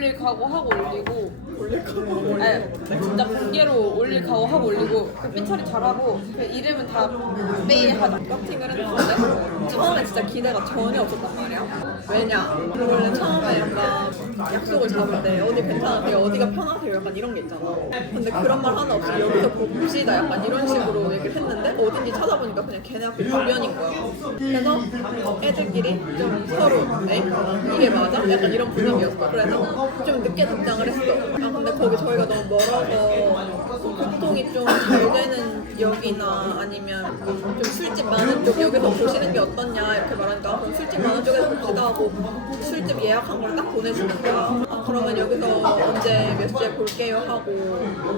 올릴 각오하고 올리고 아니 진짜 공개로 올릴 각오하고 올리고 그 삐처리 잘하고 그 이름은 다 매일 하다 커팅을 했는데 처음에 진짜 기대가 전혀 없었단 말이야. 왜냐? 원래 처음에 약간 약속을 잡을 때 어디 괜찮으세요? 어디가 편하세요? 약간 이런 게 있잖아. 근데 그런 말 하나 없이 여기서 봅시다 약간 이런 식으로 얘기를 했는데 어딘지 찾아보니까 그냥 걔네 학교 주변인 거야. 그래서 애들끼리 좀 서로 이게 맞아? 약간 이런 분위기였어. 그래서 좀 늦게 답장을 했어. 아 근데 거기 저희가 너무 멀어서 교통이 좀 잘 되는 역이나 아니면 좀 술집 많은 쪽 여기서 보시는 게 어떻냐 이렇게 말하니까 그럼 술집 많은 쪽에서 봅시다 하고 술집 예약한 걸 딱 보내주는 거야. 아 그러면 여기서 언제 몇 시에 볼게요 하고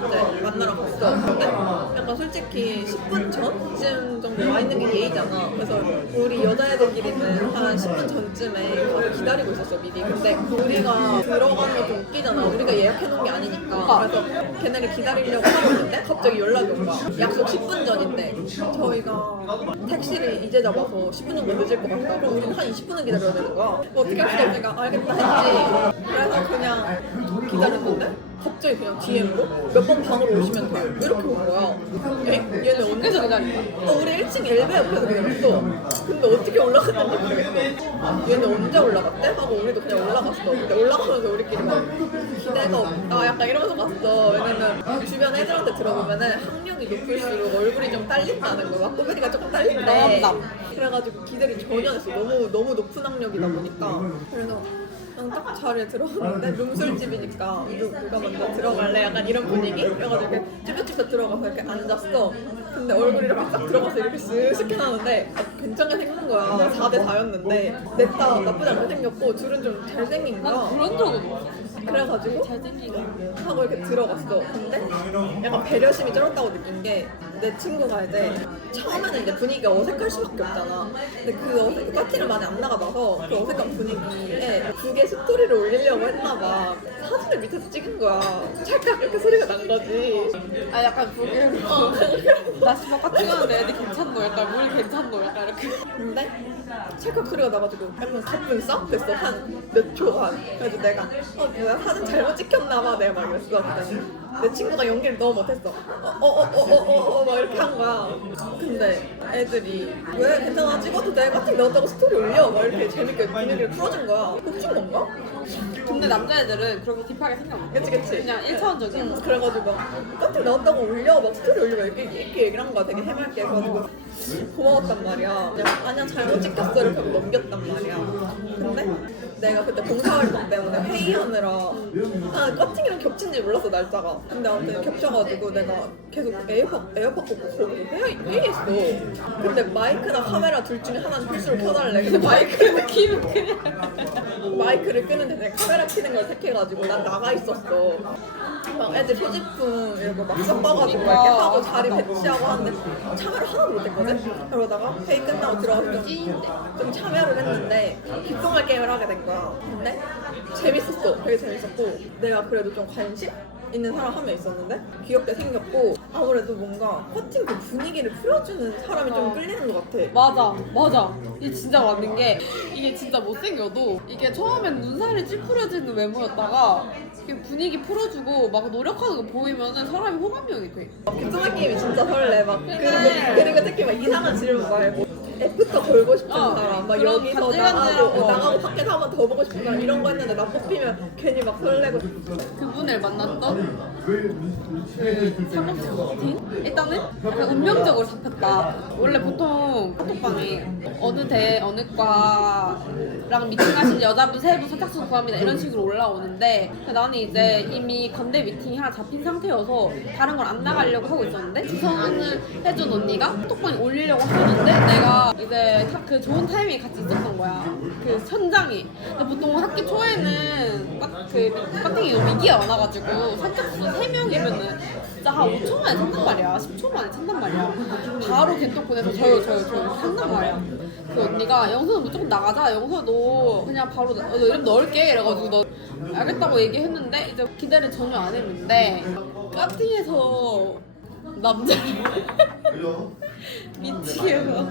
이제 만나러 갔어. 근데 약간 솔직히 10분 전쯤 정도 와 있는 게 예의잖아. 그래서 우리 여자애들끼리는 한 10분 전쯤에 가서 기다리고 있었어 미리. 근데 우리가 들어가는 게 좀 웃기잖아. 우리가 예약해놓은 게 아니니까. 그래서 걔네를 기다리려고 하고 있는데 갑자기 연락이 온 거야. 약속 10분 전인데 저희가 택시를 이제 잡아서 10분 정도 늦을 것 같다. 그럼 우리는 한 20분은 기다려야 되는 거야. 뭐 어떻게 할 수가 없으니까 알겠다 했지. 그래서 그냥 기다렸는데 갑자기 그냥 DM으로 몇 번 방으로 오시면 돼요 이렇게 온 거야. 에? 얘는 언제 기다린 거야? 우리 1층 엘베 옆에서 기다렸어. 근데 어떻게 올라갔는지 모르겠어. 얘는 언제 올라갔대? 하고 우리도 그냥 올라갔어. 근데 올라가면서 우리끼리 막 기대가 없다 약간 이러면서 갔어. 왜냐면 주변 애들한테 들어보면은 학력이 높을수록 얼굴이 좀 딸린다는 거야. 꼬부리가 조금 딸린대. 그래가지고 기대를 전혀 안 했어. 너무 높은 학력이다 보니까. 그래서 그냥 딱 자리에 들어갔는데 룸술집이니까 누가 먼저 들어갈래? 약간 이런 분위기? 그래가지고 이렇게 쭈뼛쭈뼛 들어가서 이렇게 앉았어. 근데 얼굴이 이렇게 딱 들어가서 이렇게 쓱쓱 해놨는데 괜찮게 생긴 거야. 4대 4였는데 냈다 나쁘지 않게 생겼고 둘은 좀 잘생긴 거야. 그런 적은 없어. 그래가지고 잘생긴 하고 이렇게 들어갔어. 근데 약간 배려심이 쩔었다고 느낀 게 내 친구가 이제 처음에는 이제 분위기가 어색할 수밖에 없잖아. 근데 그 파티를 많이 안 나가봐서 그 어색한 분위기에 그게 스토리를 올리려고 했나봐. 사진을 밑에서 찍은 거야. 찰칵 이렇게 소리가 난 거지. 아 약간 그게 나 씨발 같은 거는데 애들 괜찮노 약간 뭘 괜찮노 약간 이렇게. 근데 찰칵 소리가 나가지고 약간 가쁜 싹 됐어. 한 몇 초간. 그래서 내가 뭐야 사진 잘못 찍혔나봐 내가 막 이랬어. 그랬더니 내 친구가 연기를 너무 못했어. 막 이렇게 한 거야. 근데 애들이 왜 괜찮아 찍어도 돼 같은 넣었다고 스토리 올려 막 이렇게 재밌게 분위기를 풀어준 거야. 훔친 건가? 근데 남자애들은 그렇게 딥하게 생각 안 해. 그치. 그냥 1차원적이야. 그래가지고 막 카톡 나왔다고 올려 막 스토리 올려 막 이렇게 얘기를 한 거야. 되게 해맑게. 그래가지고 고마웠단 말이야. 내가 아니야 잘못 찍혔어 이렇게 하고 넘겼단 말이야. 근데 내가 그때 봉사활동 때문에 회의하느라 커팅이랑 겹친지 몰랐어 날짜가. 근데 아무튼 겹쳐가지고 내가 계속 에어팟 꽂고 거기서 회의했어. 근데 마이크나 카메라 둘 중에 하나는 필수로 켜달래. 근데 마이크를 키면 그냥 마이크를 끄는데 내가 카메라 켜는 걸 택해가지고 난 나가 있었어. 막 애들 소지품 이런 거 막 섞어가지고 이렇게 하고 자리 배치하고 하는데 참여를 하나도 못했거든? 그러다가 회의 끝나고 들어가서 좀 참여를 했는데 귓동할 게임을 하게 된 거야. 근데 재밌었어. 되게 재밌었고 내가 그래도 좀 관심 있는 사람 한 명 있었는데 귀엽게 생겼고 아무래도 뭔가 커팅 그 분위기를 풀어주는 사람이 좀 끌리는 것 같아. 맞아. 이게 진짜 맞는 게 이게 진짜 못생겨도 이게 처음엔 눈살이 찌푸려지는 외모였다가 이게 분위기 풀어주고 막 노력하는 거 보이면은 사람이 호감형이 돼. 귓동할 게임이 진짜 설레. 막 그리고 특히 막 이상한 질문 말고 애프터 걸고 싶은 사람 막 그런 여기서 간질간질하고. 나가고 밖에서 한 번 더 보고 싶은 사람 이런 거 했는데 나 뽑히면 괜히 막 설레고 그분을 만났던 그 사무실 커팅? 일단은 약간 운명적으로 잡혔다. 원래 보통 카톡방에 어느 과랑 미팅하신 여자분 3분 선착순 구합니다 이런 식으로 올라오는데 나는 이제 이미 건대 미팅이 하나 잡힌 상태여서 다른 걸 안 나가려고 하고 있었는데 추천을 해준 언니가 카톡방에 올리려고 하는데 내가 이제 그 좋은 타이밍에 같이 있었던 거야. 그 현장이. 근데 보통 학기 초에는 그 커팅이 너무 인기가 많아가지고 선착순 3명이면은 진짜 한 5초 만에 찬단 말이야. 10초 만에 찬단 말이야. 바로 겐톡 보내서 저요 이렇게 한단 말이야. 그 언니가 영선아 무조건 나가자. 영선아 너 그냥 바로 너 이름 넣을게. 이래가지고 너 알겠다고 얘기했는데 이제 기대를 전혀 안 했는데 카팅에서 남자를 미팅에서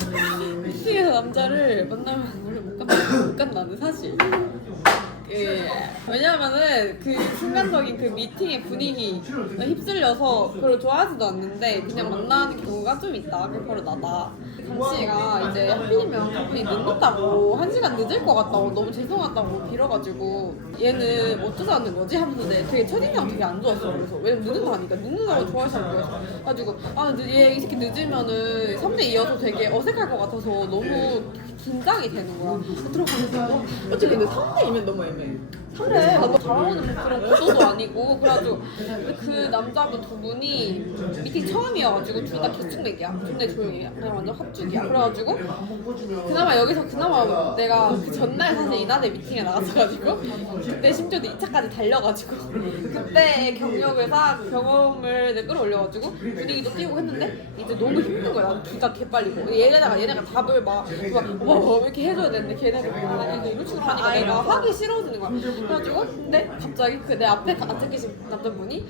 남자를 만나면 원래 못 간다는 사실. 예. 왜냐면은 그 순간적인 그 미팅의 분위기 휩쓸려서 별로 좋아하지도 않는데 그냥 만나는 경우가 좀 있다. 그게 바로 나다. 강씨가 이제 하필이면 그분이 늦는다고 1시간 늦을 것 같다고 너무 죄송하다고 빌어가지고 얘는 어쩌자 하는 거지? 하면서 되게 첫인상 되게 안 좋았어. 그래서 왜냐면 늦는다니까 늦는다고 좋아하지 않는 거야. 그래가지고 얘 이 새끼 늦으면은 3대2여서 되게 어색할 것 같아서 너무 긴장이 되는 거야. 들어가면서 어차피 근데 3대이면 너무 애매해. 그래 나도 잘하는 그런 구도도 아니고 그래가지고 그 남자분 두 분이 미팅 처음이어가지고 둘 다 개축맥이야. 근데 조용히 해. 그냥 완전 합죽이야. 그래가지고 그나마 내가 그 전날 사실 이나대 미팅에 나갔어가지고 그때 심지어 2차까지 달려가지고 그때 경력을 경험을 내가 끌어올려가지고 분위기도 띄우고 했는데 이제 너무 힘든 거야. 나도 기가 개빨리고 얘네가 답을 막 이렇게 해줘야 되는데 걔네가 이런 식으로 하니까 내가 하기 싫어지는 거야. 그래가지고 근데 갑자기 그 내 앞에 앉아 계신 남자분이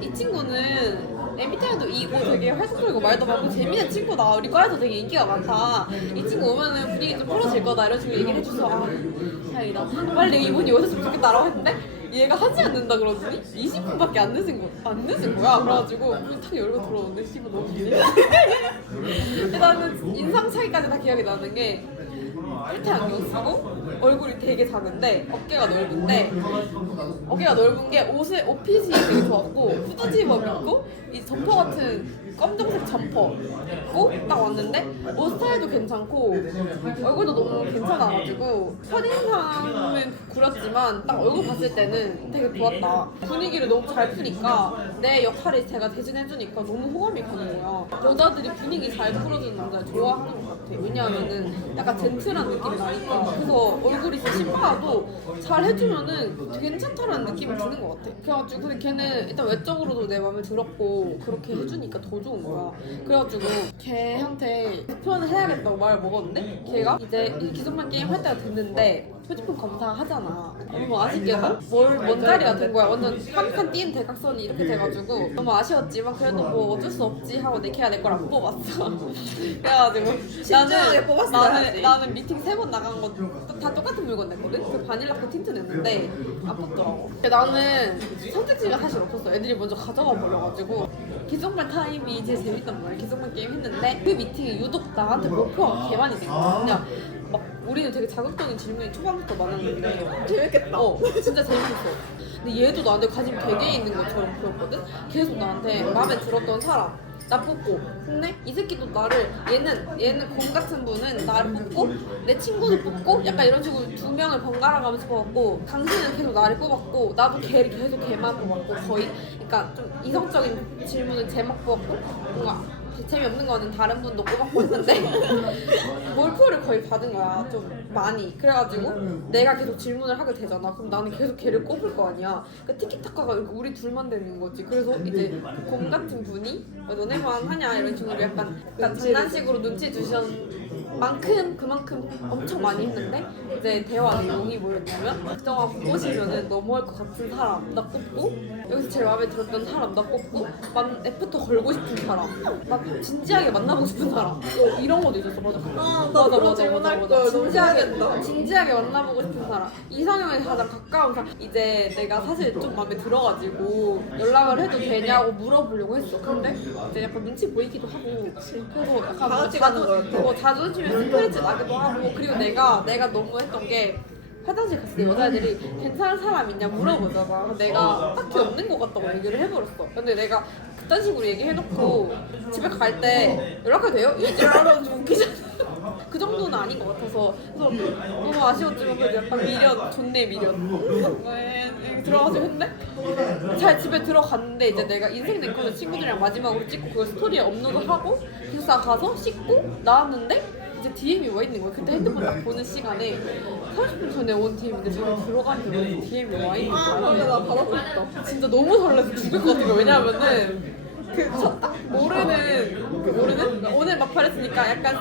이 친구는 MBTI도 E고 되게 활동적이고 말도 많고 재밌는 친구다. 우리 과에서 되게 인기가 많다. 이 친구 오면은 분위기 좀 풀어질 거다. 이런 식으로 얘기를 해줘서 다행이다. 빨리 이분이 오셨으면 좋겠다라고 했는데 얘가 하지 않는다 그러더니 20분밖에 안 늦은 거야. 그래가지고 문이 탁 열고 들어오는데 씨발 너무 기네. 나는 인상 차이까지 다 기억이 나는 게 일태 안경 쓰고 얼굴이 되게 작은데 어깨가 넓은 게 옷핏이 되게 좋았고 후드 집업 입고 이 점퍼 같은 검정색 점퍼 입고 딱 왔는데 옷 스타일도 괜찮고 얼굴도 너무 괜찮아가지고 첫인상은 구렸지만 딱 얼굴 봤을 때는 되게 좋았다. 분위기를 너무 잘 푸니까 내 역할을 제가 대신해주니까 너무 호감이 가는 거야. 여자들이 분위기 잘 풀어주는 남자를 좋아하는 것 같아. 왜냐하면은 약간 젠틀한 느낌이 나니까. 그래서 얼굴이 진짜 신바라도 잘 해주면은 괜찮다라는 느낌이 드는 것 같아. 그래가지고 근데 걔는 일단 외적으로도 내 마음에 들었고 그렇게 해주니까 더 좋은 거야. 그래가지고 걔한테 표현을 해야겠다고 말을 먹었는데 걔가 이제 기존만 게임 할 때가 됐는데 표지폰 검사하잖아. 너무 아쉽게도 뭔 자리가 된 거야. 완전 한 띄인 대각선이 이렇게 돼가지고 너무 아쉬웠지만 그래도 뭐 어쩔 수 없지 하고 걔가 내 걸 안 뽑았어. 그래가지고 신중하게 뽑았어야지. 나는 미팅 3번 나간 거 다 똑같은 물건 냈거든? 그 바닐라코 틴트 냈는데 안 뽑더라고. 근데 나는 선택지가 사실 없었어. 애들이 먼저 가져가 버려가지고 기성말 타임이 제일 재밌단 말이야. 기성말 게임 했는데 그 미팅이 유독 나한테 목표가 개 많이 된 거야. 그냥 막 우리는 되게 자극적인 질문이 초반부터 많았는데 재밌겠다. 진짜 재밌었어. 근데 얘도 나한테 관심 되게 있는 것처럼 보였거든? 계속 나한테 마음에 들었던 사람 나 뽑고 근데 이 새끼도 나를 얘는 곰 같은 분은 나를 뽑고 내 친구도 뽑고 약간 이런 식으로 2명을 번갈아 가면서 뽑았고 강신은 계속 나를 뽑았고 나도 걔를 계속 걔만 뽑았고 거의 그러니까 좀 이성적인 질문은 쟤만 뽑았고 뭔가 재미없는 거는 다른 분도 뽑았고 했는데 몰표를 거의 받은 거야. 좀 많이. 그래가지고 내가 계속 질문을 하게 되잖아. 그럼 나는 계속 걔를 꼽을 거 아니야. 그러니까 티키타카가 우리 둘만 되는 거지. 그래서 이제 곰 같은 분이 너네만 하냐 이런 식으로 약간 장난식으로 눈치 주신 그만큼 엄청 많이 했는데 이제 대화 내용이 뭐였냐면 박정아 보시면은 넘어갈 것 같은 사람 나 꼽고 여기서 제일 마음에 들었던 사람 나 꼽고 애프터 걸고 싶은 사람 나 진지하게 만나고 싶은 사람 이런 것도 있었어. 나 그런 질문할 걸 너무 진지하게 만나보고 싶은 사람 이상형에 가장 가까운 사람 이제 내가 사실 좀 마음에 들어가지고 연락을 해도 되냐고 물어보려고 했어. 근데 이제 약간 눈치 보이기도 하고 그래서 약간 같이 가는 거였대. 자존심에 스크래치 나기도 하고 그리고 내가 너무 했던 게 화장실 갔을 때 여자애들이 괜찮은 사람 있냐 물어보잖아. 내가 딱히 없는 것 같다고 얘기를 해버렸어. 근데 내가 그딴 식으로 얘기해놓고 집에 갈 때 연락해도 돼요? 이러면 좀 웃기잖아. 그 정도는 아닌 것 같아서 그래서 너무 아쉬웠지만 그래도 약간 존내 미련 들어가서 했는데 잘 집에 들어갔는데 이제 내가 인생 네컷을 친구들이랑 마지막으로 찍고 그걸 스토리에 업로드하고 기숙사 가서 씻고 나왔는데 이제 DM이 와 있는 거야. 그때 핸드폰 딱 보는 시간에 30분 전에 온 DM인데 제가 들어가면 DM이 와 있는 거야. 맞아, 나 받았고 있다. 진짜 너무 설레서 죽을 것 같은 거야. 왜냐하면은 딱 모르는 오늘 막판했으니까 약간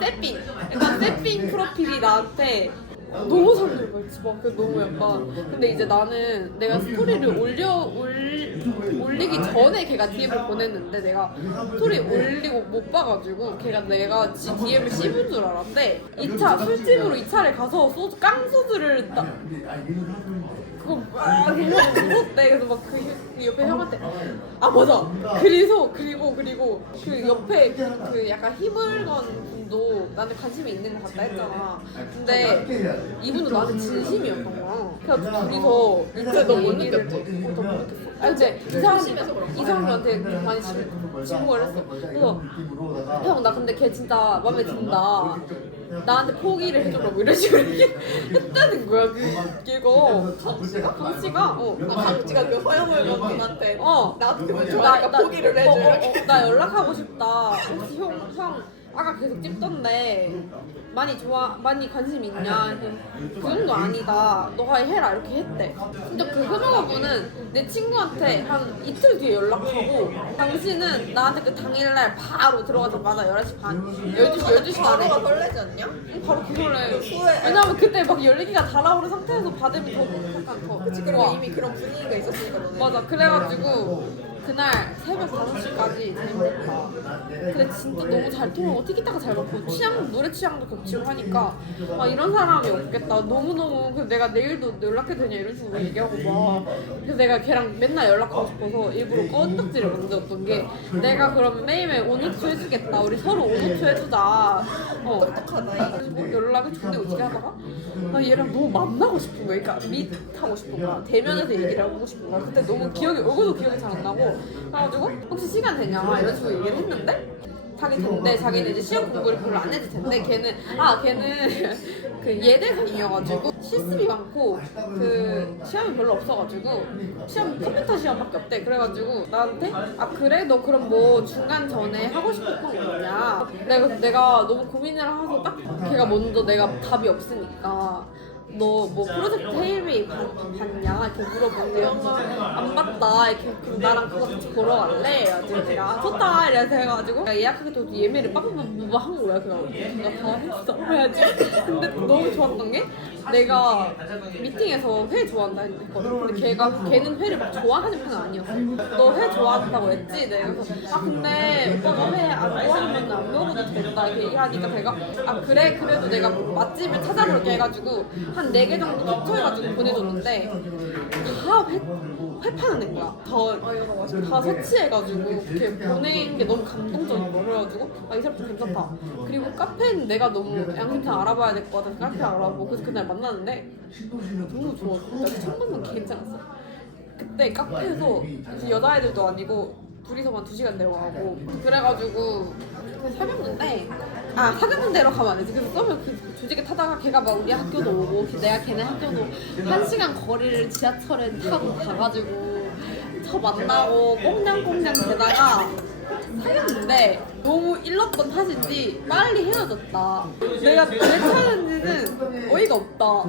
세핑 프로필이 나한테 너무 사람들 많지 막 너무 약간 근데 이제 나는 내가 스토리를 올리기 전에 걔가 DM을 보냈는데 내가 스토리 올리고 못 봐가지고 걔가 내가 지 DM을 씹은 줄 알았는데 2차 술집으로 2차를 가서 소주 깡소주를 그거 막 먹었대. 그래서 막 그 옆에 형한테 아 맞아. 그리고 그 옆에 그 약간 희물건 분도 나한테 관심이 있는 것 같다 했잖아. 근데 이분도 나한테 진심이었던 거야. 그래서 둘이서 근데 너 못 얘기를 느꼈지? 못 느꼈어. 아니 근데 이 사람한테 많이 침묵을 했어. 그래서 형 나 근데 걔 진짜 마음에 든다. 나한테 포기를 해주라고 이런 식으로 했다는 거야. 걔가 강씨가 강지가 그 허여멀건 분한테 나한테 왜 나- 좋아하니까 나- 포기를 해줘 이렇게. 나 연락하고 싶다. 혹시 형 아까 계속 찝던데 많이 관심 있냐? 그 정도 아니다. 너가 해라 이렇게 했대. 근데 그 흐명아분은 내 친구한테 한 이틀 뒤에 연락하고 당신은 나한테 그 당일날 바로 들어가자마자 11시 반 12시 반에 바로가 설레지 않냐? 바로 그걸래. 후회. 왜냐면 그때 막 열기가 달아오른 상태에서 받으면 더 약간 더 그치, 그리고 이미 그런 분위기가 있었으니까 너네. 맞아. 그래가지고 그날 새벽 5시까지 재밌었다. 근데 진짜 너무 잘 통하고 티키타카 잘 맞고 노래 취향도 겹치고 하니까 이런 사람이 없겠다. 너무너무 그래서 내가 내일도 연락해도 되냐 이런 식으로 얘기하고 막 그래서 내가 걔랑 맨날 연락하고 싶어서 일부러 껌딱지를 만들었던 게 내가 그러면 매일매일 온누트 해주겠다. 우리 서로 온누트 해주자. 똑똑하다. 그래서 뭐 연락을 존나 오지게 하다가 얘랑 너무 만나고 싶은 거야. 그러니까 밋하고 싶은 거야. 대면에서 얘기를 하고 싶은 거야. 그때 너무 얼굴도 기억이 잘 안 나고 그래가지고 혹시 시간 되냐 이런 식으로 얘기를 했는데 자기는 이제 시험 공부를 별로 안 해도 된대. 걔는 그 예대생이어가지고 실습이 많고 그 시험이 별로 없어가지고 컴퓨터 시험밖에 없대. 그래가지고 나한테 그래 너 그럼 뭐 중간 전에 하고 싶었던 거 뭐냐. 내가 너무 고민을 해서 딱 걔가 먼저 내가 답이 없으니까 너 뭐 프로젝트 헤일메이 봤냐? 이렇게 물어보는데 안 봤다. 이렇게 그럼 나랑 그거 같이 보러 갈래? 그래가지고 내가 좋다 이래서 해가지고 내가 예약하기도 예매를 빵빵빵빵 한 거야. 그래서 내가 다 했어. 그래가지고 근데 너무 좋았던 게 내가 미팅에서 회 좋아한다 했거든. 근데 걔는 회를 막 좋아하는 편은 아니었어. 너 회 좋아한다고 했지? 내가 그래서 근데 오빠가 회 안 좋아하면 안 먹어도 된다 이렇게 얘기하니까 걔가 그래 그래도 내가 맛집을 찾아볼게 해가지고 한 4개 정도 캡처해가지고 보내줬는데 다 회 파는 애인 거야. 다 서치해가지고 이렇게 보낸 게 너무 감동적인 거야. 그래가지고 이 사람 좀 괜찮다. 그리고 카페는 내가 너무 양심상 알아봐야 될 것 같아서 카페 알아보고 그래서 그날 만났는데 너무 좋았어. 나 처음 만난 게 괜찮았어. 그때 카페에서 여자애들도 아니고 둘이서만 2시간 내려가고 그래가지고 사귀었는데 사귀는 데로 가면 안 되지. 그래서 썸을 조직에 타다가 걔가 막 우리 학교도 오고 내가 걔네 학교도 1시간 거리를 지하철에 타고 가가지고 만나고 꽁냥꽁냥 대다가 사귀었는데 너무 일렀던 탓인지 빨리 헤어졌다. 내가 왜 차였는지는 어이가 없다.